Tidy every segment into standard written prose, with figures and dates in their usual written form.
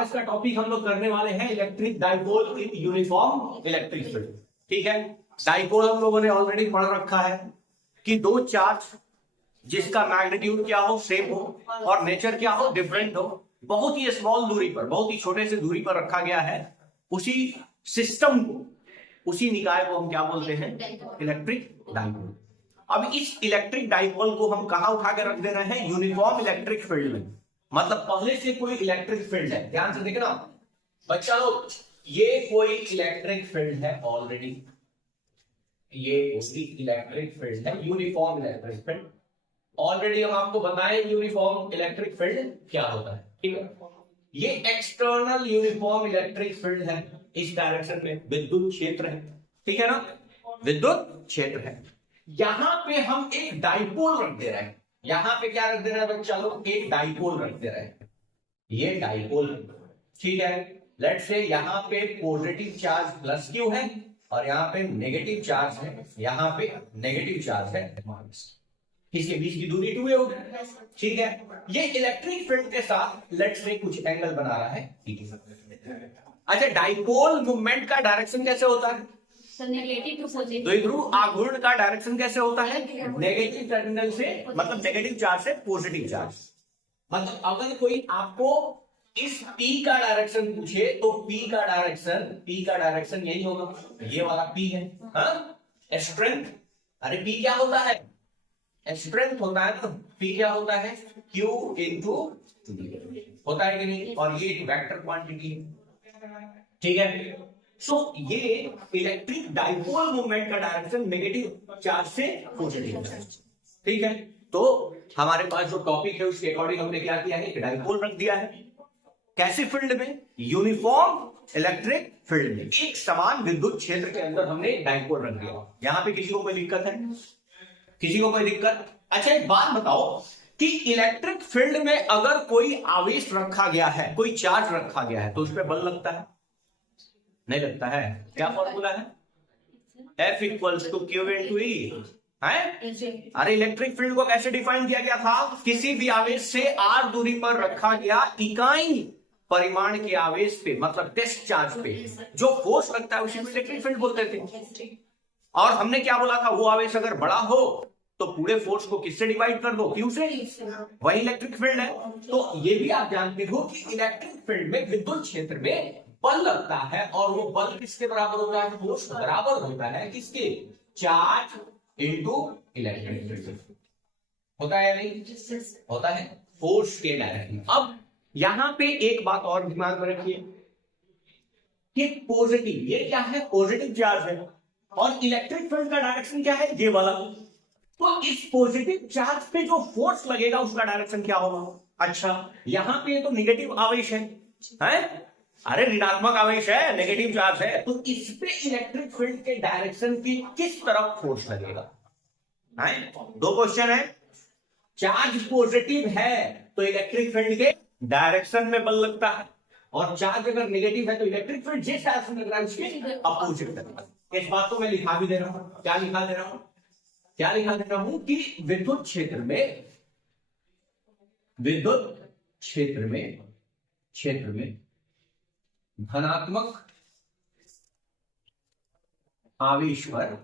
आज का टॉपिक हम लोग करने वाले हैं electric dipole in uniform electric field. ठीक है, डाइपोल हम लोगों ने ऑलरेडी पढ़ रखा है कि दो चार्ज जिसका मैग्नीट्यूड क्या हो, सेम हो, और नेचर क्या हो, डिफरेंट हो, बहुत ही स्मॉल दूरी पर, बहुत ही छोटे से दूरी पर रखा गया है। उसी सिस्टम को, उसी निकाय को हम क्या बोलते हैं? Electric dipole. अब इस इलेक्ट्रिक डाइपोल को हम कहां उठा के रख दे रहे हैं? यूनिफॉर्म इलेक्ट्रिक फील्ड में। मतलब पहले से कोई इलेक्ट्रिक फील्ड है, ध्यान से देखना बच्चा लोग, ये कोई इलेक्ट्रिक फील्ड है ऑलरेडी, ये उसकी इलेक्ट्रिक फील्ड है, यूनिफॉर्म इलेक्ट्रिक फील्ड। ऑलरेडी हम आपको बताएं यूनिफॉर्म इलेक्ट्रिक फील्ड क्या होता है। ठीक है, ये एक्सटर्नल यूनिफॉर्म इलेक्ट्रिक फील्ड है, इस डायरेक्शन में विद्युत क्षेत्र है। ठीक है ना, विद्युत क्षेत्र है। यहां पे हम एक डाइपोल रख दे रहे हैं। यहां पे क्या रख दे रहे हैं बच्चा लोग? एक डाइपोल रख दे रहे हैं। ये डाइपोल, ठीक है, लेट्स से यहां पे पॉजिटिव चार्ज प्लस क्यू है और यहां पे नेगेटिव चार्ज है, यहां पे नेगेटिव चार्ज है, इसके बीच की दूरी 2a होगी। ठीक है, ये इलेक्ट्रिक फील्ड के साथ लेट्स से कुछ एंगल बना रहा है। ठीक है, अच्छा, डाइपोल मूवमेंट का डायरेक्शन कैसे होता है? द्विध्रुव आघूर्ण का डायरेक्शन कैसे होता है? नेगेटिव टर्मिनल से, मतलब नेगेटिव चार्ज से पॉजिटिव चार्ज। मतलब अगर कोई आपको इस P का डायरेक्शन पूछे तो P का डायरेक्शन यही होगा, ये वाला P है। हाँ, स्ट्रेंथ, अरे P क्या होता है? स्ट्रेंथ होता है ना। P क्या होता है? Q इंटू होता है कि नहीं? और ये एक वेक्टर क्वांटिटी है। ठीक है, सो ये इलेक्ट्रिक डाइपोल मूवमेंट का डायरेक्शन नेगेटिव चार्ज से पॉजिटिव चार्ज। ठीक है, तो हमारे पास जो टॉपिक है उसके अकॉर्डिंग हमने क्या किया है? एक डाइपोल रख दिया है। कैसे फील्ड में? यूनिफॉर्म इलेक्ट्रिक फील्ड में, एक समान विद्युत क्षेत्र के अंदर हमने डाइपोल रख दिया। यहां पे किसी को कोई दिक्कत है? किसी को कोई दिक्कत? अच्छा, एक बात बताओ कि इलेक्ट्रिक फील्ड में अगर कोई आवेश रखा गया है, कोई चार्ज रखा गया है, तो उस पर बल लगता है? नहीं लगता है। क्या फॉर्मूला है? F equals to q into E है। अरे इलेक्ट्रिक फील्ड को कैसे डिफाइन किया गया था? किसी भी आवेश से r दूरी पर रखा गया इकाई परिमाण के आवेश पे, मतलब टेस्ट चार्ज पे जो फोर्स लगता है उसी को इलेक्ट्रिक फील्ड बोलते थे। और हमने क्या बोला था? वो आवेश अगर बड़ा हो तो पूरे फोर्स को किससे डिवाइड कर दो? क्यू से। वही इलेक्ट्रिक फील्ड है। तो ये भी आप जानते हो कि इलेक्ट्रिक फील्ड में, विद्युत क्षेत्र में बल लगता है, और वो बल किसके बराबर होता है? फोर्स बराबर होता है किसके? Charge into electric field. होता है या नहीं? होता है, फोर्स के डायरेक्शन। अब यहां पे एक बात और दिमाग में रखिए कि पॉजिटिव, ये क्या है? पॉजिटिव चार्ज है, और इलेक्ट्रिक फील्ड का डायरेक्शन क्या है? ये वाला। तो इस पॉजिटिव चार्ज पे जो फोर्स लगेगा उसका डायरेक्शन क्या होगा? अच्छा, यहां पे तो नेगेटिव आवेश है? अरे ऋणात्मक आवेश है, नेगेटिव चार्ज है, तो इस पे इलेक्ट्रिक फील्ड के डायरेक्शन की किस तरफ फोर्स लगेगा? दो क्वेश्चन है। चार्ज पॉजिटिव है तो इलेक्ट्रिक फील्ड के डायरेक्शन में बल लगता है, और चार्ज अगर नेगेटिव है तो इलेक्ट्रिक फील्ड जिस डायरेक्शन में लग रहा है उसके अपोजिट लगेगा। इस बात को मैं लिखा भी दे रहा हूं। क्या लिखा दे रहा हूं? क्या लिखा दे रहा हूं कि विद्युत क्षेत्र में धनात्मक आवेश पर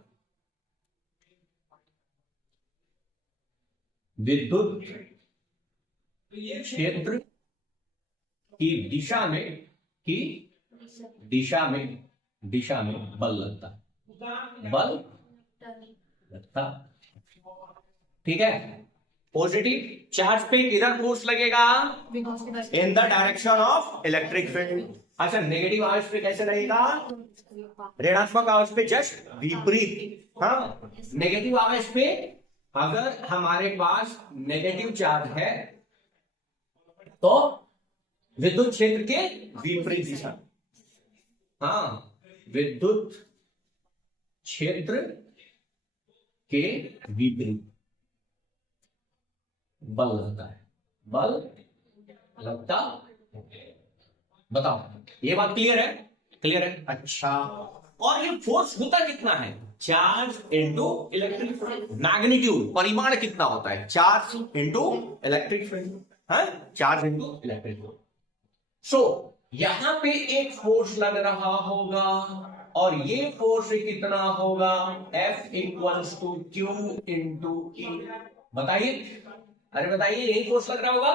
विद्युत क्षेत्र की दिशा में बल लगता है। ठीक है, पॉजिटिव चार्ज पे किधर फोर्स लगेगा? In the direction of electric field. अच्छा, नेगेटिव आवेश पे कैसे लगेगा? ऋणात्मक आवेश पे जस्ट विपरीत। हाँ, नेगेटिव आवेश पे अगर हमारे पास नेगेटिव चार्ज है तो विद्युत क्षेत्र के विपरीत दिशा। हाँ, विद्युत क्षेत्र के विपरीत बल लगता है। बताओ, ये बात क्लियर है? क्लियर है। अच्छा, और ये फोर्स होता कितना है? Charge into electric field. Magnitude, परिमाण कितना होता है? चार्ज इंटू इलेक्ट्रिक फील्ड है, चार्ज इंटू इलेक्ट्रिक फील्ड। सो यहां पे एक फोर्स लग रहा होगा और ये फोर्स कितना होगा, F equals to q into E. बताइए, अरे बताइए, यही फोर्स लग रहा होगा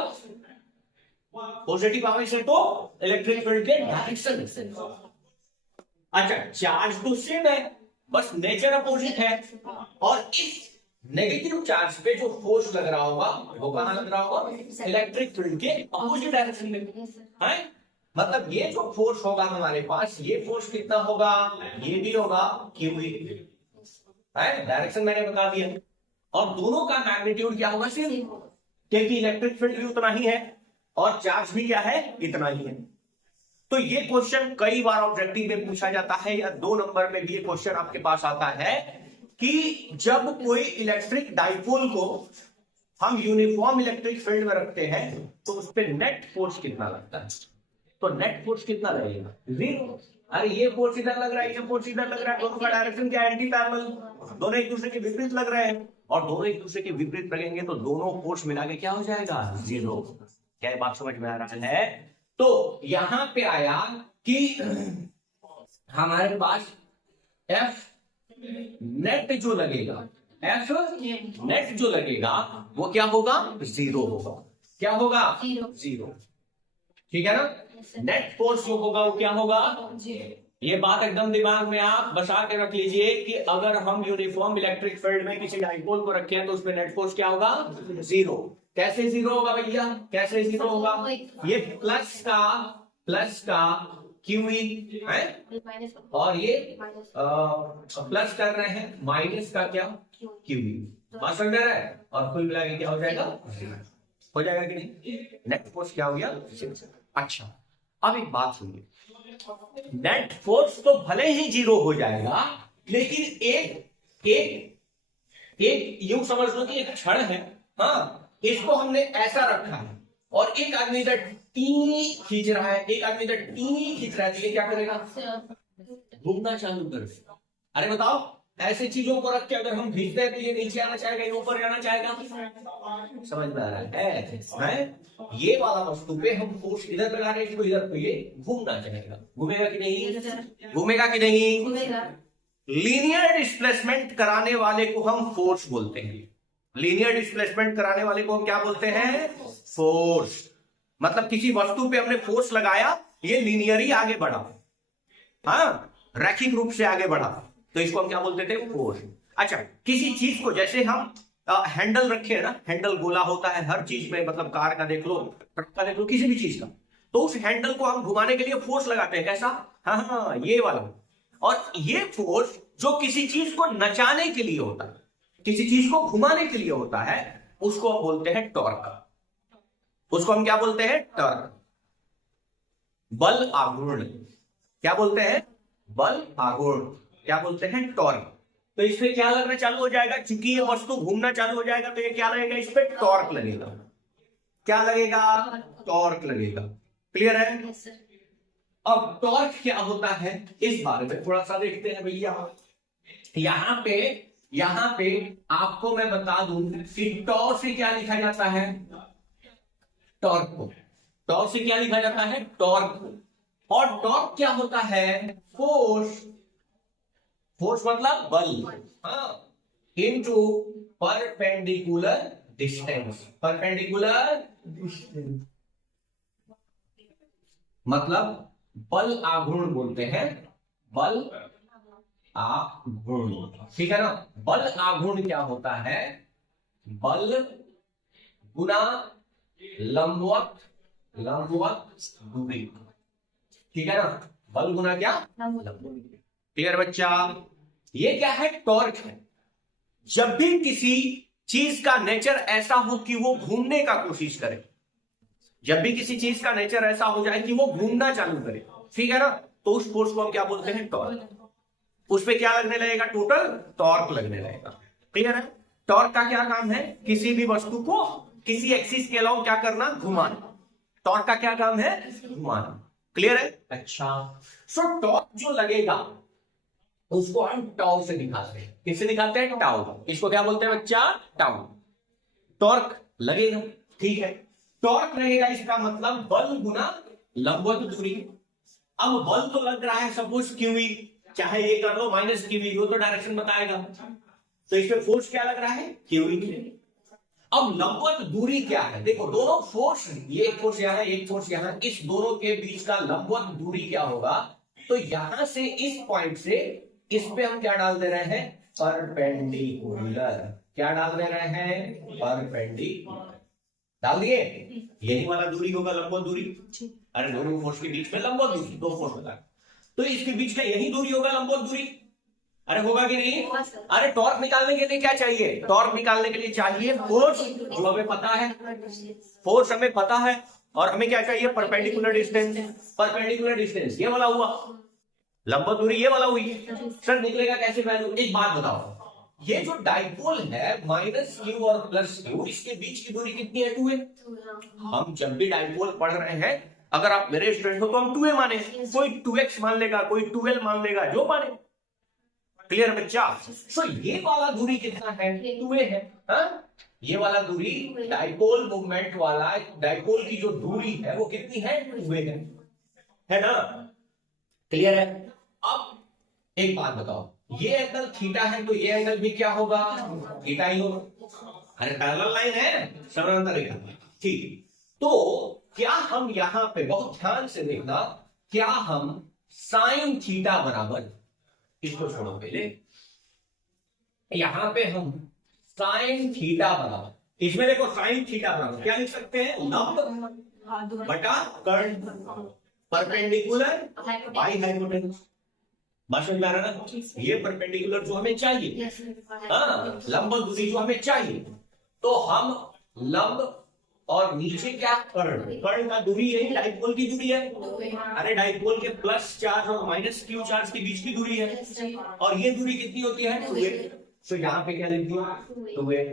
पॉजिटिव आवेश है तो इलेक्ट्रिक फील्ड के डायरेक्शन से। अच्छा, चार्ज तो सेम है, बस नेचर अपोजिट है, और इस नेगेटिव चार्ज पे जो फोर्स लग रहा होगा वो कहां लग रहा होगा, इलेक्ट्रिक फील्ड के अपोजिट डायरेक्शन में है। मतलब ये जो फोर्स होगा हमारे पास, ये फोर्स कितना होगा, ये भी होगा क्यू है, डायरेक्शन मैंने बता दिया, और दोनों का मैग्नीट्यूड क्या होगा सेम, क्योंकि इलेक्ट्रिक फील्ड भी उतना ही है और चार्ज भी क्या है, इतना ही है। तो ये क्वेश्चन कई बार ऑब्जेक्टिव में पूछा जाता है, या 2 नंबर में भी ये क्वेश्चन आपके पास आता है कि जब कोई इलेक्ट्रिक डाइपोल को हम यूनिफॉर्म इलेक्ट्रिक फील्ड में रखते हैं तो उस पर नेट फोर्स कितना लगता है, तो नेट फोर्स कितना लगेगा, 0। अरे ये फोर्स इधर लग रहा है, ये फोर्स इधर लग रहा है, दोनों का डायरेक्शन क्या है, एंटी पैरेलल, दोनों एक दूसरे के विपरीत लग रहे हैं, और दोनों एक दूसरे के विपरीत लगेंगे तो दोनों फोर्स मिला के क्या हो जाएगा, 0। क्या ये बात समझ में आ रहा है। तो यहां पे आया कि हमारे पास F नेट जो लगेगा, F नेट जो लगेगा वो क्या होगा, 0 होगा। क्या होगा, 0। ठीक है ना, नेट फोर्स जो होगा वो क्या होगा, ये बात एकदम दिमाग में आप बसा के रख लीजिए कि अगर हम यूनिफॉर्म इलेक्ट्रिक फील्ड में किसी डाइपोल को रखें तो उसमें नेट फोर्स क्या होगा, 0। कैसे 0 होगा भैया, कैसे 0 होगा, ये प्लस का क्यूई है, और ये प्लस कर रहे हैं, माइनस का क्या, क्यूई, बात समझ रहा है, और कुल मिला के क्या हो जाएगा, हो जाएगा कि नहीं, नेट फोर्स क्या हो गया, 0। अच्छा, अब एक बात सुनिए, नेट फोर्स तो भले ही 0 हो जाएगा, लेकिन एक यूं समझ लो कि एक क्षण है, हाँ, इसको हमने ऐसा रखा है और एक आदमी इधर टी खींच रहा है, एक आदमी इधर टी खींच रहा है, तो ये क्या करेगा, घूमना चालू कर देगा। अरे बताओ, ऐसी चीजों को रख के अगर हम खींचते हैं तो ये नीचे आना चाहेगा, ये ऊपर जाना चाहेगा, समझ में आ रहा है। ये वाला वस्तु पे हम फोर्स इधर लगा रहे हैं, इसको इधर, तो ये घूमना चाहेगा, घूमेगा कि नहीं, घूमेगा कि नहीं। लीनियर डिस्प्लेसमेंट कराने वाले को हम फोर्स बोलते हैं, लीनियर डिस्प्लेसमेंट कराने वाले को हम क्या बोलते हैं, फोर्स। मतलब किसी वस्तु पे हमने फोर्स लगाया, ये लीनियरी आगे बढ़ा, हाँ, रैखिक रूप से आगे बढ़ा, तो इसको हम क्या बोलते थे, फोर्स। अच्छा, किसी चीज को जैसे हम हैंडल रखे है ना, हैंडल गोला होता है हर चीज में, मतलब कार का देख लो, ट्रक का देख लो, किसी भी चीज का, तो उस हैंडल को हम घुमाने के लिए फोर्स लगाते हैं, कैसा, हाँ, ये वाला। और ये फोर्स जो किसी चीज को नचाने के लिए होता है, किसी चीज को घुमाने के लिए होता है, उसको हम बोलते हैं टॉर्क, उसको हम क्या बोलते हैं, टॉर्क। बल आघूर्ण क्या बोलते हैं, बल आघूर्ण क्या बोलते हैं, टॉर्क। तो इसमें क्या लगना चालू हो जाएगा, चूंकि ये वस्तु घूमना चालू हो जाएगा तो ये क्या लगेगा, इस पे टॉर्क लगेगा, क्या लगेगा, टॉर्क लगेगा। क्लियर है। अब टॉर्क क्या होता है इस बारे में थोड़ा सा देखते हैं भैया। यहां पे आपको मैं बता दूं कि टॉर्क से क्या लिखा जाता है, टॉर्क को, टॉर्क से क्या लिखा जाता है, टॉर्क। और टॉर्क क्या होता है, फोर्स, फोर्स मतलब बल, हाँ, into perpendicular distance, perpendicular distance मतलब बल आघूर्ण बोलते हैं, बल आघूर्ण, ठीक है ना। बल आघूर्ण क्या होता है, बल गुना लंबवत दूरी, ठीक है ना, बल गुना क्या, ठीक है बच्चा। ये क्या है, टॉर्क है। जब भी किसी चीज का नेचर ऐसा हो कि वो घूमने का कोशिश करे, जब भी किसी चीज का नेचर ऐसा हो जाए कि वो घूमना चालू करे, ठीक है ना, तो उस फोर्स को हम क्या बोलते हैं, टॉर्क। उस पे क्या लगने लगेगा, टोटल टॉर्क लगने लगेगा। क्लियर है। टॉर्क का क्या काम है, किसी भी वस्तु को किसी एक्सिस के अलावा क्या करना, घुमाना। टॉर्क का क्या काम है, घुमाना। क्लियर है। अच्छा, सो टॉर्क जो लगेगा उसको हम टाउ से दिखाते हैं। किससे दिखाते हैं, टाउ। इसको क्या बोलते हैं बच्चा, टाउ। टॉर्क लगेगा, ठीक है। टॉर्क रहेगा, इसका मतलब बल गुना लंबवत दूरी। अब बल तो लग रहा है सपोज क्यूवी, चाहे ये कर लो माइनस क्यूवी, वो तो डायरेक्शन बताएगा, तो इसमें फोर्स क्या लग रहा है, क्यूवी। अब लंबवत दूरी क्या है, देखो दोनों फोर्स, ये एक फोर्स यहाँ है, एक फोर्स यहाँ, इस दोनों के बीच का लंबवत दूरी क्या होगा, तो यहां से इस पॉइंट से इस पे हम क्या डाल दे रहे हैं, परपेंडिकुलर। क्या डाल दे रहे हैं, परपेंडिकुलर डाल दिए, यही वाला दूरी होगा लंबवत दूरी। अरे दोनों फोर्स के बीच में लंबवत दूरी, दो फोर्स बता, तो इसके बीच में यही दूरी होगा लंबवत दूरी। अरे होगा कि नहीं, अरे टॉर्क निकालने के लिए क्या चाहिए, टॉर्क निकालने के लिए चाहिए फोर्स, जो हमें पता है, फोर्स हमें पता है, और हमें क्या चाहिए, परपेंडिकुलर डिस्टेंस। परपेंडिकुलर डिस्टेंस ये वाला हुआ, लंबवत दूरी ये वाला हुई। सर निकलेगा कैसे वैल्यू, एक बात बताओ, ये जो डाइपोल है माइनस क्यू और प्लस क्यू, इसके बीच की दूरी कितनी है, 2a। हम जब भी डाइपोल पढ़ रहे हैं, अगर आप मेरे स्टूडेंट हो तो हम 2a माने, कोई 2x मान लेगा, कोई 2l मान लेगा, जो माने। क्लियर बच्चा। सो ये वाला दूरी कितना है, 2a है। हा? ये वाला दूरी डाइपोल मूवमेंट वाला, डाइपोल की जो दूरी है वो कितनी है, 2a है ना। क्लियर है। अब एक बात बताओ, ये एंगल थीटा है तो ये एंगल भी क्या होगा, थीटा ही होगा। अरे पैरेलल लाइन है, समानांतर रेखा, ठीक। तो क्या हम यहां पे बहुत ध्यान से देखना, क्या हम साइन थीटा बराबर, इसको छोड़ो पहले, यहां पे हम साइन थीटा बराबर, इसमें देखो साइन थीटा बराबर क्या लिख सकते हैं, लंब बटा कर्ण परपेंडिकुलर बाई हाइपोटेन्यूज। बात समझ में आ रहा ना, ये परपेंडिकुलर जो हमें चाहिए, हाँ लंब दूरी जो हमें चाहिए, तो हम लंब और नीचे क्या, कर्ण, कर्ण का दूरी यही डाइपोल की दूरी है। अरे डाइपोल के प्लस चार्ज और माइनस क्यू चार्ज के बीच की दूरी है, और ये दूरी कितनी होती है, 2a। सो यहाँ पे क्या लिख दिया, 2a।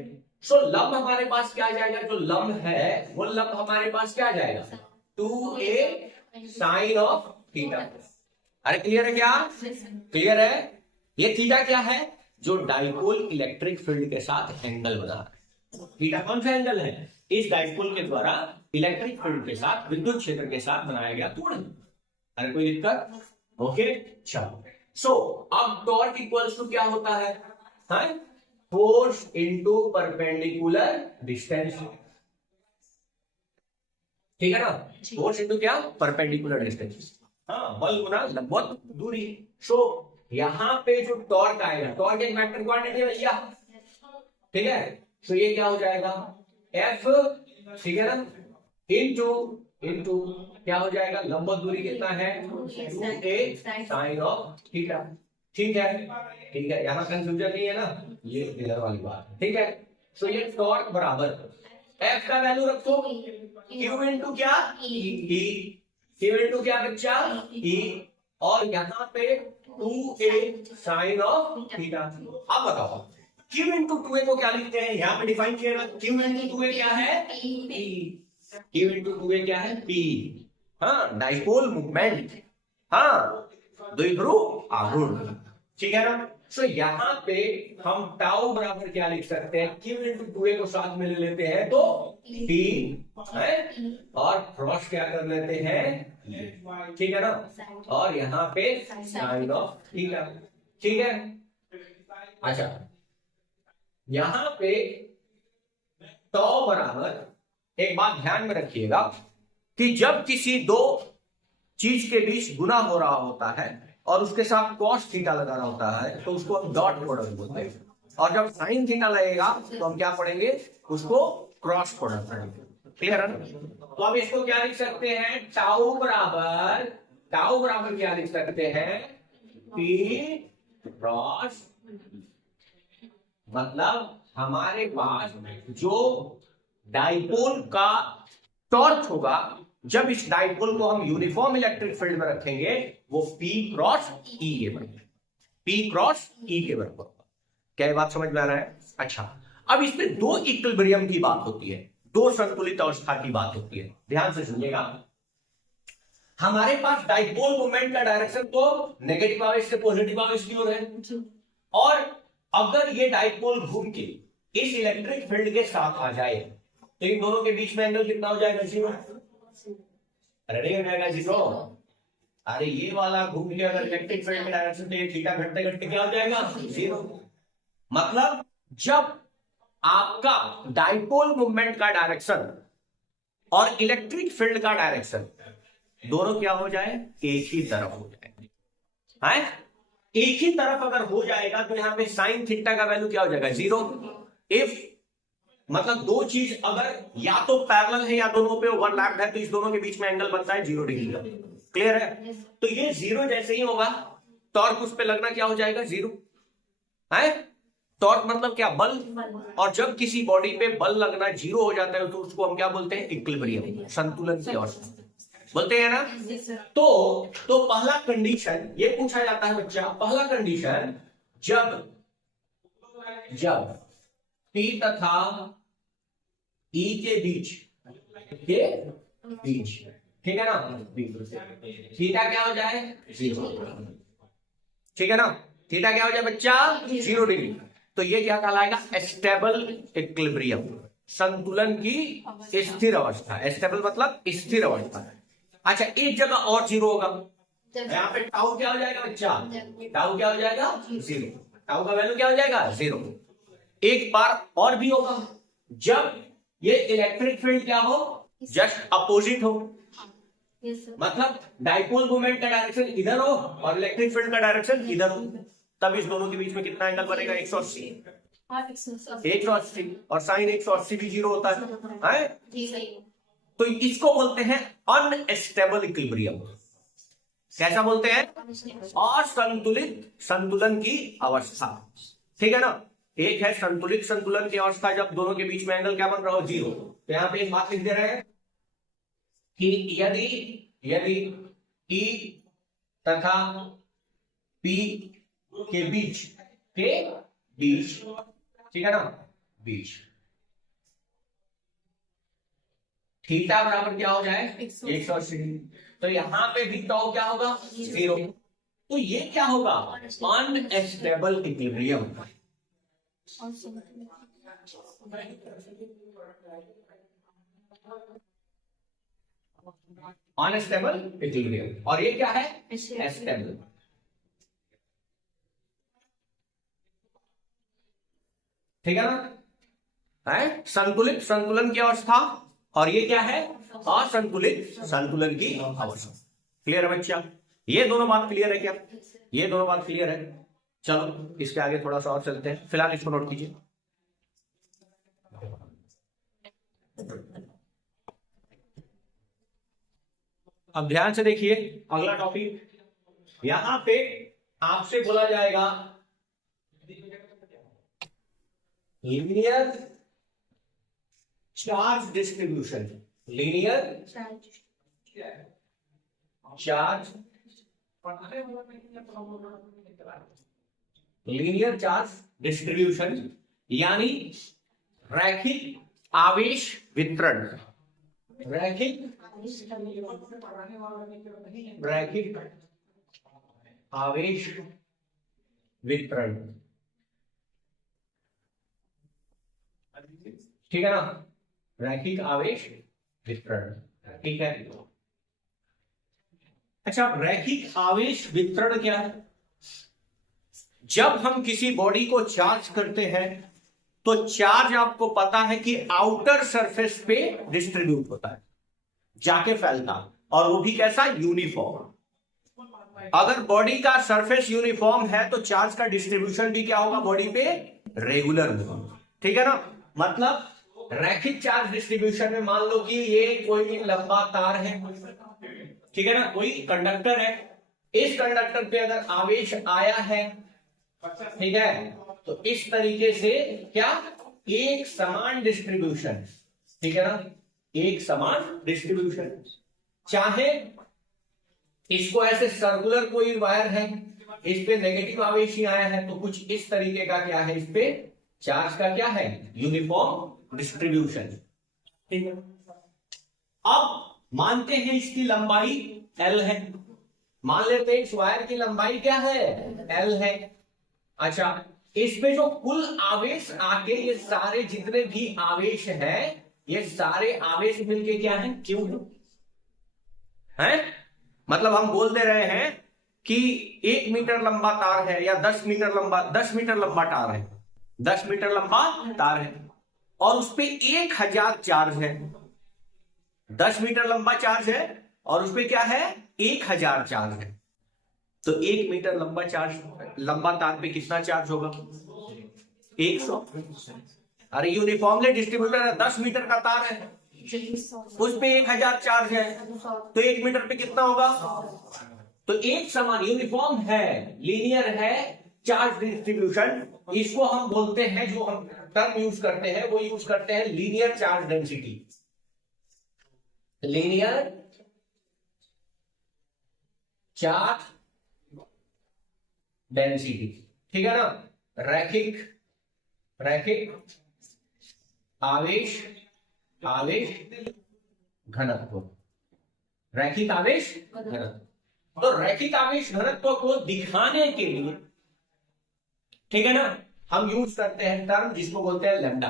सो लंब हमारे पास क्या आ जाएगा, जो लंब है वो लंब हमारे पास क्या आ जाएगा, 2a साइन ऑफ थीटा। अरे क्लियर है क्या, क्लियर है। ये थीटा क्या है, जो डाइपोल इलेक्ट्रिक फील्ड के साथ एंगल बना है। थीटा कौन सा एंगल है, इस डाइपोल के द्वारा इलेक्ट्रिक फील्ड के साथ, विद्युत क्षेत्र के साथ बनाया गया कोण। अरे कोई दिक्कत, ओके चलो। सो अब टॉर्क इक्वल्स टू क्या होता है, फोर्स इनटू परपेंडिकुलर डिस्टेंस, ठीक है ना, फोर्स इनटू क्या, परपेंडिकुलर डिस्टेंस, हाँ बल गुना लंबवत दूरी। सो यहां पे जो टॉर्क आएगा, टॉर्क एक वेक्टर क्वांटिटी है भैया, ठीक है। सो ये क्या हो जाएगा, F, ठीक है ना, इनटू क्या हो जाएगा, लंबवत दूरी कितना है, 2a साइन ऑफ थीटा। ठीक है, ठीक है, यहां कंफ्यूजन नहीं है ना, ये इधर वाली बात, ठीक है। सो ये टॉर्क बराबर F का वैल्यू रखो, Q इनटू क्या, E, Q इनटू क्या बच्चा, E, और यहाँ पे 2a साइन ऑफ थीटा। अब बताओ Q इंटू 2a को क्या लिखते हैं, यहाँ पे डिफाइन किया ना, Q इंटू 2a क्या है, P। Q इंटू 2a क्या है, P, हाँ डाइपोल मूवमेंट, हाँ द्विध्रुव आघूर्ण, ठीक है ना। सो यहाँ पे हम टाउ बराबर क्या लिख सकते हैं, Q इंटू 2a को साथ में ले लेते हैं तो P है, और क्रॉस क्या कर लेते हैं, ठीक है ना, और यहाँ पे साइन ऑफ थीटा, ठीक है। अच्छा यहाँ पे टाउ बराबर, एक बात ध्यान में रखिएगा कि जब किसी दो चीज के बीच गुना हो रहा होता है और उसके साथ कॉस थीटा लगा रहा होता है तो उसको हम डॉट प्रोडक्ट बोलते हैं, और जब साइन थीटा लगेगा तो हम क्या पढ़ेंगे, उसको क्रॉस प्रोडक्ट पढ़ेंगे। क्लियर है ना। तो अब इसको क्या लिख सकते हैं, टाउ बराबर क्या लिख सकते हैं, पी क्रॉस, मतलब हमारे पास जो डाइपोल का टॉर्क होगा, जब इस डाइपोल को हम यूनिफॉर्म इलेक्ट्रिक फील्ड में रखेंगे, वो P क्रॉस E के बराबर, P क्रॉस E के बराबर होगा। क्या बात समझ में आ रहा है। अच्छा अब इसमें दो इक्विलिब्रियम की बात होती है, दो संतुलित अवस्था की बात होती है, ध्यान से सुनिएगा। हमारे पास डाइपोल मोमेंट का डायरेक्शन तो नेगेटिव आवेश से पॉजिटिव आवेश की ओर है, और अगर ये डाइपोल घूम के इस इलेक्ट्रिक फील्ड के साथ आ जाए तो इन दोनों के बीच में एंगल कितना हो जाएगा, 0। रेडी हो जाएगा जीरो। अरे ये वाला घूम के अगर इलेक्ट्रिक फील्ड की डायरेक्शन से थीटा घटते घटते क्या हो जाएगा जीरो। मतलब जब आपका डाइपोल मूवमेंट का डायरेक्शन और इलेक्ट्रिक फील्ड का डायरेक्शन दोनों क्या हो जाए, एक ही तरफ हो जाए है। एक ही तरफ अगर हो जाएगा तो यहां पे साइन थीटा का वैल्यू क्या हो जाएगा जीरो। इफ मतलब दो चीज अगर या तो पैरेलल है या दोनों पे ओवरलैप्ड है तो इस दोनों के बीच में एंगल बनता है 0 डिग्री का। क्लियर है। तो ये जीरो जैसे ही होगा टॉर्क उस पे लगना क्या हो जाएगा जीरो है। टॉर्क मतलब क्या, बल। और जब किसी बॉडी पे बल लगना जीरो हो जाता है तो उसको हम क्या बोलते हैं, इक्विलिब्रियम, संतुलन की अवस्था बोलते हैं ना। तो पहला कंडीशन ये पूछा जाता है बच्चा, पहला कंडीशन जब P तथा E के बीच ठीक है ना, थीटा क्या हो जाए जीरो। ठीक है ना, थीटा क्या हो जाए बच्चा 0 डिग्री। तो ये क्या कहलाएगा, स्टेबल इक्विलिब्रियम, संतुलन की स्थिर अवस्था। स्टेबल मतलब स्थिर अवस्था। अच्छा एक जगह और जीरो होगा, यहाँ पे टाउ क्या हो जाएगा बच्चा, टाउ क्या हो जाएगा जीरो। टाउ का वैल्यू क्या हो जाएगा जीरो। एक बार और भी होगा जब ये इलेक्ट्रिक फील्ड क्या हो, जस्ट अपोजिट हो। मतलब डाइपोल मोमेंट का डायरेक्शन इधर हो और इलेक्ट्रिक फील्ड का डायरेक्शन इधर हो, तब इस दोनों के बीच में कितना एंगल बनेगा 180 और साइन 180 भी जीरो होता है। तो इसको बोलते हैं अनस्टेबल इक्विलिब्रियम। कैसा बोलते हैं, असंतुलित संतुलन की अवस्था। ठीक है ना। एक है संतुलित संतुलन की अवस्था जब दोनों के बीच में एंगल क्या बन रहा हो जीरो। तो यहां पे एक बात लिख दे रहे हैं कि यदि E तथा P के बीच ठीक है ना, बीच थीटा बराबर क्या हो जाए 180 डिग्री। तो यहां पे भी टाउ क्या होगा जीरो। तो ये क्या होगा, अनस्टेबल इक्विलिब्रियम। Unstable equilibrium. और ये क्या है स्टेबल। ठीक है ना, है संतुलित संतुलन की अवस्था और ये क्या है असंतुलित संतुलन की अवस्था। क्लियर है बच्चा, ये दोनों बात क्लियर है क्या, ये दोनों बात क्लियर है। चलो इसके आगे थोड़ा सा और चलते हैं, फिलहाल इसको नोट कीजिए। अब ध्यान से देखिए अगला टॉपिक, यहां पे आपसे बोला जाएगा linear charge distribution. Linear charge distribution यानी रैखिक आवेश वितरण। रैखिक आवेश वितरण। ठीक है ना, रैखिक आवेश वितरण। ठीक है। अच्छा रैखिक आवेश वितरण क्या है, जब हम किसी बॉडी को चार्ज करते हैं तो चार्ज आपको पता है कि आउटर सरफेस पे डिस्ट्रीब्यूट होता है, जाके फैलता, और वो भी कैसा यूनिफॉर्म। अगर बॉडी का सरफेस यूनिफॉर्म है तो चार्ज का डिस्ट्रीब्यूशन भी क्या होगा बॉडी पे रेगुलर होगा। ठीक है ना, मतलब रैखिक चार्ज डिस्ट्रीब्यूशन में मान लो कि ये कोई लंबा तार है, ठीक है ना, कोई कंडक्टर है, इस कंडक्टर पे अगर आवेश आया है, ठीक है, तो इस तरीके से क्या एक समान डिस्ट्रीब्यूशन। ठीक है ना, एक समान डिस्ट्रीब्यूशन। चाहे इसको ऐसे सर्कुलर कोई वायर है, इस पे नेगेटिव आवेश ही आया है, तो कुछ इस तरीके का क्या है, इस पे चार्ज का क्या है यूनिफॉर्म डिस्ट्रीब्यूशन। ठीक है। अब मानते हैं इसकी लंबाई L है, मान लेते हैं इस वायर की लंबाई क्या है L है। अच्छा इस पे जो कुल आवेश आके ये सारे जितने भी आवेश हैं, ये सारे आवेश मिलके क्या है Q है। है। मतलब हम बोल दे रहे हैं कि 1 मीटर लंबा तार है या 10 मीटर लंबा तार है, 10 मीटर लंबा तार है और उस पे 1000 चार्ज है। 10 मीटर लंबा चार्ज है और उस पे क्या है, 1000 चार्ज है। तो 1 मीटर लंबा तार पे कितना चार्ज होगा, 100। अरे यूनिफॉर्मली डिस्ट्रीब्यूटर है, 10 मीटर का तार है, उस पे 1000 चार्ज है, तो 1 मीटर पे कितना होगा। तो एक समान यूनिफॉर्म है, लीनियर है चार्ज डिस्ट्रीब्यूशन, इसको हम बोलते हैं, जो हम टर्म यूज करते हैं वो यूज करते हैं linear charge density. Linear charge density, ठीक है ना। रैखिक आवेश घनत्व, रैखिक आवेश घनत्व। तो रैखिक आवेश घनत्व को दिखाने के लिए, ठीक है ना, हम यूज करते हैं टर्म जिसको बोलते हैं लैम्डा।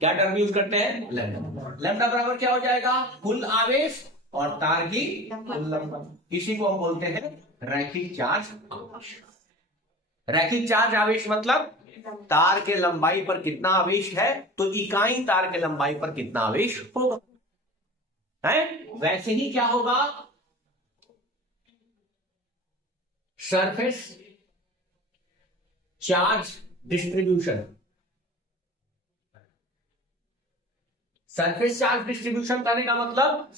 क्या टर्म यूज करते हैं, लैम्डा। लैम्डा बराबर क्या हो जाएगा, कुल आवेश और तार की कुल लंबाई। इसी को हम बोलते हैं रैखिक चार्ज आवेश। रैखिक चार्ज आवेश मतलब तार के लंबाई पर कितना आवेश है, तो इकाई तार के लंबाई पर कितना आवेश होगा, है। वैसे ही क्या होगा, surface charge distribution. Surface charge distribution करने का मतलब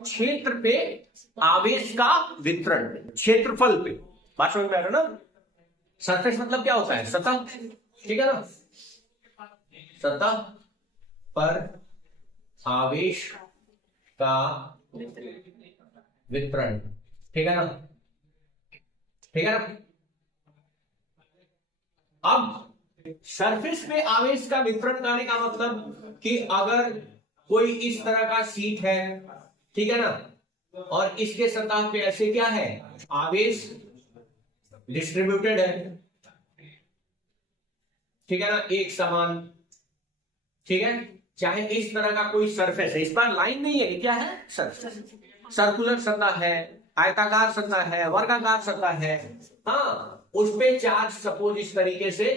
क्षेत्र पे आवेश का वितरण, क्षेत्रफल पे। बात समझ में आ रहा ना। सरफेस मतलब क्या होता है, सतह, ठीक है ना। सतह पर आवेश का वितरण, ठीक है ना, ठीक है ना। अब सरफेस पे आवेश का वितरण करने का मतलब कि अगर कोई इस तरह का सीट है, ठीक है ना, और इसके सतह पे ऐसे क्या है, आवेश डिस्ट्रीब्यूटेड है, ठीक है ना, एक समान, ठीक है। चाहे इस तरह का कोई सरफेस है, इस पर लाइन नहीं है, क्या है, सरफेस। सर्कुलर सतह है, आयताकार सतह है, वर्गाकार सतह है, हाँ, उस पे चार्ज सपोज इस तरीके से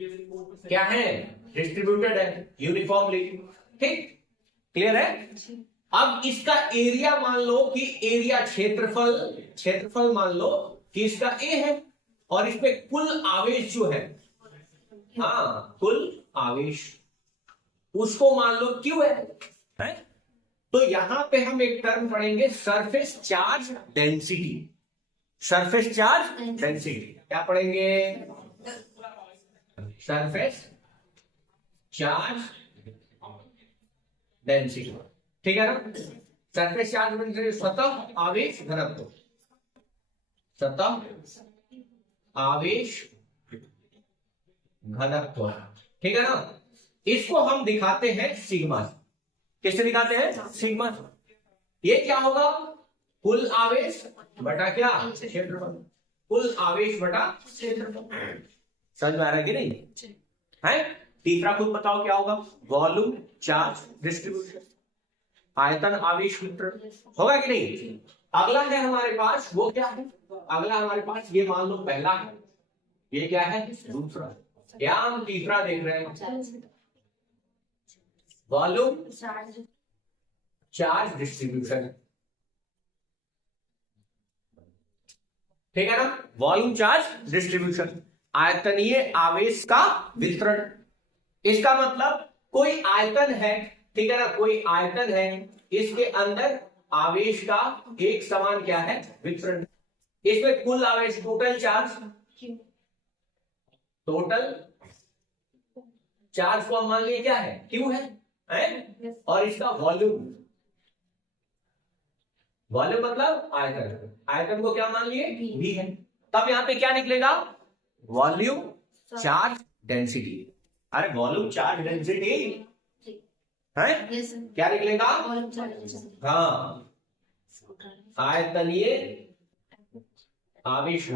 क्या है, डिस्ट्रीब्यूटेड है यूनिफॉर्मली, ठीक, क्लियर है। अब इसका एरिया मान लो कि एरिया क्षेत्रफल मान लो कि इसका ए है और इस पे कुल आवेश जो है, हाँ, कुल आवेश उसको मान लो क्यू है। तो यहां पे हम एक टर्म पढ़ेंगे surface charge density. Surface charge density क्या पढ़ेंगे, सरफेस चार्ज डेंसिटी, ठीक है ना। सरफेस चार्ज डेंसिटी सतह आवेश घनत्व, सतह आवेश घनत्व, ठीक है ना। इसको हम दिखाते हैं सिग्मा। किससे दिखाते हैं, सिग्मा। ये क्या होगा, कुल आवेश बटा क्या, क्षेत्रफल, कुल आवेश बटा क्षेत्रफल। समझ में आ रहा है कि नहीं, है। तीसरा खुद बताओ क्या होगा, वॉल्यूम चार्ज डिस्ट्रीब्यूशन, आयतन आवेश वितरण, होगा कि नहीं। अगला है हमारे पास, वो क्या है, अगला हमारे पास ये मान लो पहला है, ये क्या है, दूसरा। क्या हम तीसरा देख रहे हैं, वॉल्यूम चार्ज डिस्ट्रीब्यूशन, ठीक है ना। वॉल्यूम चार्ज डिस्ट्रीब्यूशन, आयतनीय आवेश का वितरण। इसका मतलब कोई आयतन है, ठीक है ना, कोई आयतन है, इसके अंदर आवेश का एक समान क्या है, वितरण। इसमें कुल आवेश, टोटल चार्ज को हम मान लिए क्या है, क्यू है? और इसका वॉल्यूम मतलब आयतन को क्या मान लिए, v है। तब यहां पे क्या निकलेगा, वॉल्यूम चार्ज डेंसिटी। अरे वॉल्यूम चार्ज डेंसिटी है, क्या निकलेगा, हाँ, आयतनीय आवेश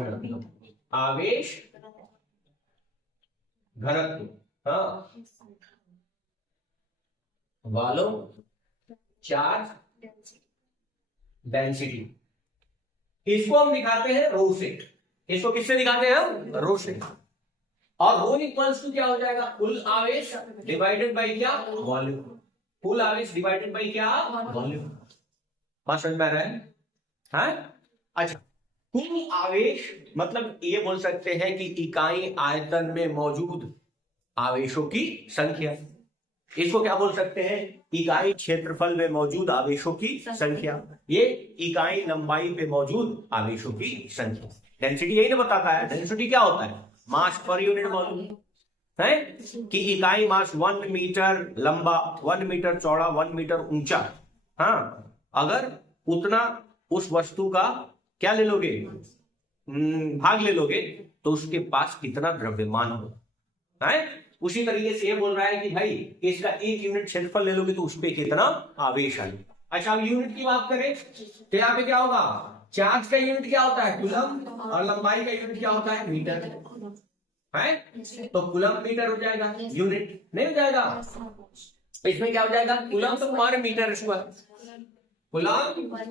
घनत्व, हाँ, वॉल्यूम चार्ज डेंसिटी। इसको हम दिखाते हैं रो से। इसको किससे दिखाते हैं हम? रो से। और रो इक्वल्स टू क्या हो जाएगा? कुल आवेश डिवाइडेड बाय क्या? वॉल्यूम। कुल आवेश डिवाइडेड बाय क्या? वॉल्यूम। बात समझ में आ रहा है? हाँ? अच्छा, कुल आवेश मतलब ये बोल सकते हैं कि इकाई आयतन में मौजूद आवेशों की संख्या। इसको क्या बोल सकते हैं? इकाई क्षेत्रफल में मौजूद आवेशों की संख्या। ये इकाई लंबाई पे मौजूद आवेशों की संख्या। डेंसिटी यही ना बताता है। डेंसिटी क्या होता है? मास पर यूनिट वॉल्यूम है कि इकाई मास 1 मीटर लंबा, 1 मीटर चौड़ा, 1 मीटर ऊंचा, हाँ, अगर उतना उस वस्तु का क्या ले लोगे, भाग ले लोगे, तो उसके पास कितना द्रव्यमान होगा, है? उसी तरीके से ये बोल रहा है कि भाई इसका 1 यूनिट क्षेत्रफल ले लोगे तो उस पर कितना आवेश आएगा। अच्छा, अब यूनिट की बात करें तो यहाँ पे क्या होगा? चार्ज का यूनिट क्या होता है? कूलम। और लंबाई का यूनिट क्या होता है? मीटर, है? तो कूलम मीटर हो जाएगा, यूनिट नहीं हो जाएगा। इसमें क्या हो जाएगा? कूलम तो per metre square, coulomb per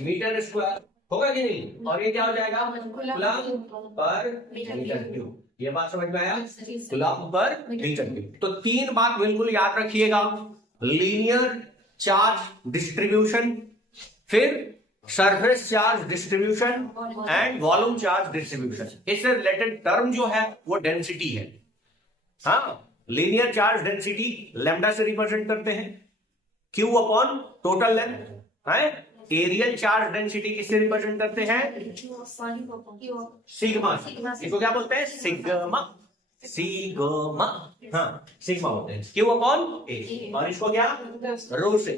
metre square होगा कि नहीं? और ये क्या हो जाएगा? Coulomb per metre cube. ये बात समझ में आया? Coulomb per metre cube. तो 3 बात बिल्कुल याद रखिएगा। लीनियर चार्ज डिस्ट्रीब्यूशन, फिर surface charge distribution and volume charge distribution. इससे रिलेटेड टर्म जो है वो डेंसिटी है। हाँ, लीनियर चार्ज डेंसिटी लैम्डा से रिप्रेजेंट करते हैं, क्यू अपॉन टोटल लेंथ, है? एरियल चार्ज डेंसिटी किससे रिप्रेजेंट करते हैं? सिग्मा। इसको क्या बोलते हैं? सिग्मा। सिग्मा, हाँ, सिग्मा बोलते हैं, क्यू अपॉन ए। और इसको क्या? रो से।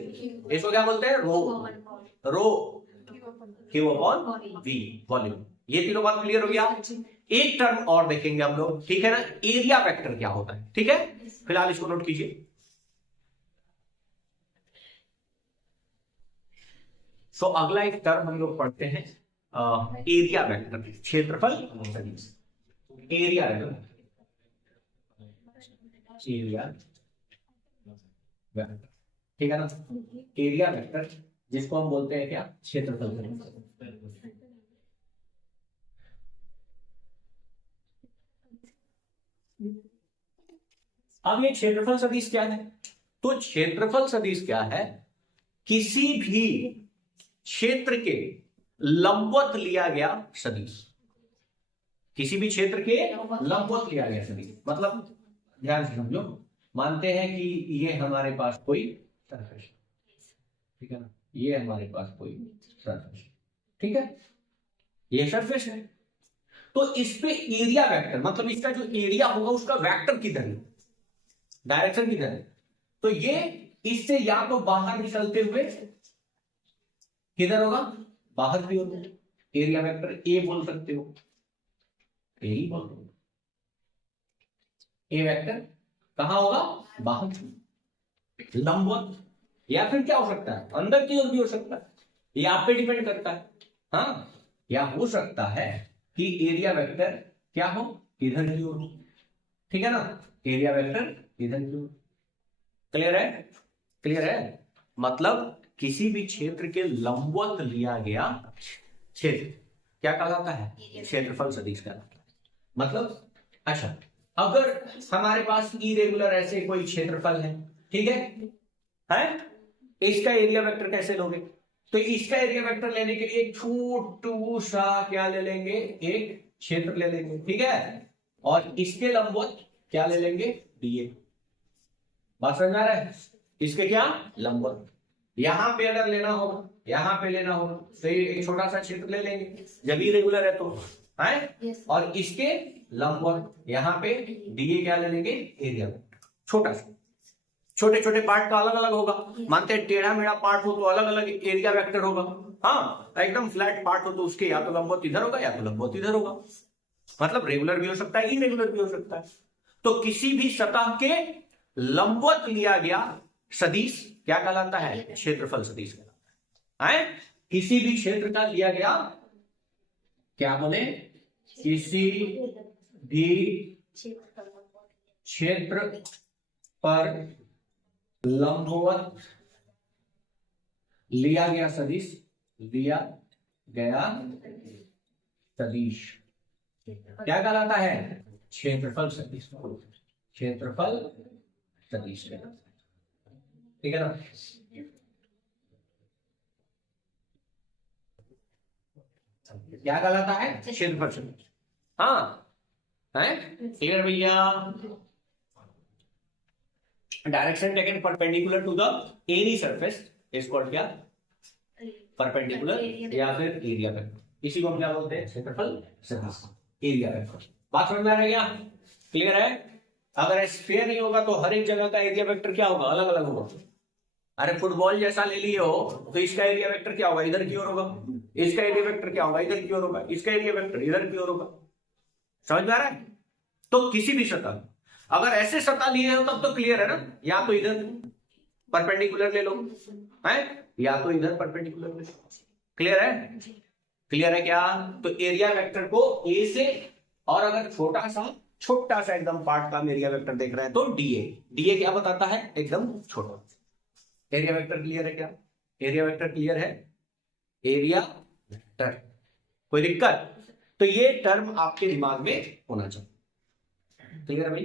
इसको क्या बोलते हैं? रो। रो क्यू अपॉन वी, वॉल्यूम। ये तीनों बात क्लियर हो गया। एक टर्म और देखेंगे हम लोग, ठीक है ना? एरिया वेक्टर क्या होता है, ठीक है? फिलहाल इसको नोट कीजिए। सो अगला एक टर्म हम लोग पढ़ते हैं एरिया वेक्टर, क्षेत्रफल सदिश। एरिया वेक्टर, एरिया वेक्टर, ठीक है ना? एरिया वेक्टर जिसको हम बोलते हैं क्या? क्षेत्रफल सदिश। अब ये क्षेत्रफल सदिश क्या है? तो क्षेत्रफल सदिश क्या है? किसी भी क्षेत्र के लंबवत लिया गया सदिश। किसी भी क्षेत्र के लंबवत लिया गया सदिश मतलब, ध्यान से समझो, मानते हैं कि ये हमारे पास कोई सरफेस, ठीक है ना? ये हमारे पास कोई सरफेस, ठीक है? ये सरफेस है। तो इस पे एरिया वेक्टर मतलब इसका जो एरिया होगा उसका वेक्टर किधर है, डायरेक्शन किधर है? तो ये इससे या तो बाहर निकलते हुए किधर होगा? बाहर भी होगा। एरिया वेक्टर ए बोल सकते हो, ए ही बोल दो। ए वेक्टर कहां होगा? बाहर, लंबवत, या फिर क्या हो सकता है? अंदर की ओर भी हो सकता है, ये आप पे डिपेंड करता है। हाँ, या हो सकता है कि एरिया वेक्टर क्या हो? इधर की ओर, ठीक है ना? एरिया वेक्टर इधर की ओर। क्लियर है? क्लियर है? मतलब किसी भी क्षेत्र के लंबवत लिया गया क्षेत्र क्या कहलाता है? क्षेत्रफल सदिश कहलाता है। मतलब अच्छा, अगर हमारे पास इरेगुलर ऐसे कोई क्षेत्रफल है, ठीक है? इसका एरिया वेक्टर कैसे लोगे? तो इसका एरिया वेक्टर लेने के लिए छोटू सा क्या ले लेंगे? एक क्षेत्र ले लेंगे, ठीक है? और इसके लंबवत क्या ले लेंगे? डीए। बात समझ आ रहा है? इसके क्या? लंबवत। यहां पे अगर लेना होगा, यहां पे लेना होगा, तो ये एक छोटा सा क्षेत्र ले लेंगे जब इरेगुलर है तो, है? और इसके लंबवत यहां पे डीए क्या ले लेंगे? Area vector. छोटा सा, छोटे छोटे पार्ट का अलग अलग होगा। मानते हैं टेढ़ा मेढ़ा पार्ट हो तो अलग अलग एरिया वेक्टर होगा। हाँ, एकदम फ्लैट पार्ट हो तो उसके या तो लंबवत इधर होगा या तो लंबवत इधर होगा। मतलब रेगुलर भी हो सकता है, इरेगुलर भी हो सकता है। तो किसी भी सतह के लंबवत लिया गया सदिश क्या कहलाता है? क्षेत्रफल सदिश कहलाता है। किसी भी क्षेत्र का लिया गया, क्या बोले? किसी भी क्षेत्र पर लंबवत लिया गया सदिश, लिया गया सदिश क्या कहलाता है? क्षेत्रफल सदिश, क्षेत्रफल सदिश, ठीक है ना। क्या कहलाता है? क्षेत्रफल सदिश। हाँ है क्लियर भैया। Direction taken perpendicular to the any surface is called क्या? परपेंडिकुलर या फिर एरिया वेक्टर। इसी को हम क्या बोलते हैं? क्षेत्रफल सदिश, एरिया वेक्टर। बात समझ में आ रही है? क्लियर है? अगर स्फीयर नहीं होगा तो हर एक जगह का एरिया वेक्टर क्या होगा? अलग अलग होगा। अरे फुटबॉल जैसा ले लिए हो तो इसका एरिया वेक्टर क्या होगा? इधर की ओर होगा। इसका एरिया वेक्टर क्या होगा? इधर की ओर होगा। इसका एरिया वेक्टर इधर की ओर होगा। समझ में आ रहा है? तो किसी भी सतह, अगर ऐसे सतह लिए हो तब तो क्लियर है ना, या तो इधर परपेंडिकुलर ले लो है, या तो इधर परपेंडिकुलर ले लो। क्लियर है? क्लियर है क्या? तो एरिया वेक्टर को ए से, और अगर छोटा सा एकदम पार्ट का एरिया वेक्टर देख रहे हैं तो डीए। डीए क्या बताता है? एकदम छोटा। एरिया वेक्टर क्लियर है क्या? एरिया वेक्टर क्लियर है? एरिया वेक्टर, कोई दिक्कत? तो ये टर्म आपके दिमाग में होना चाहिए। क्लियर है भाई?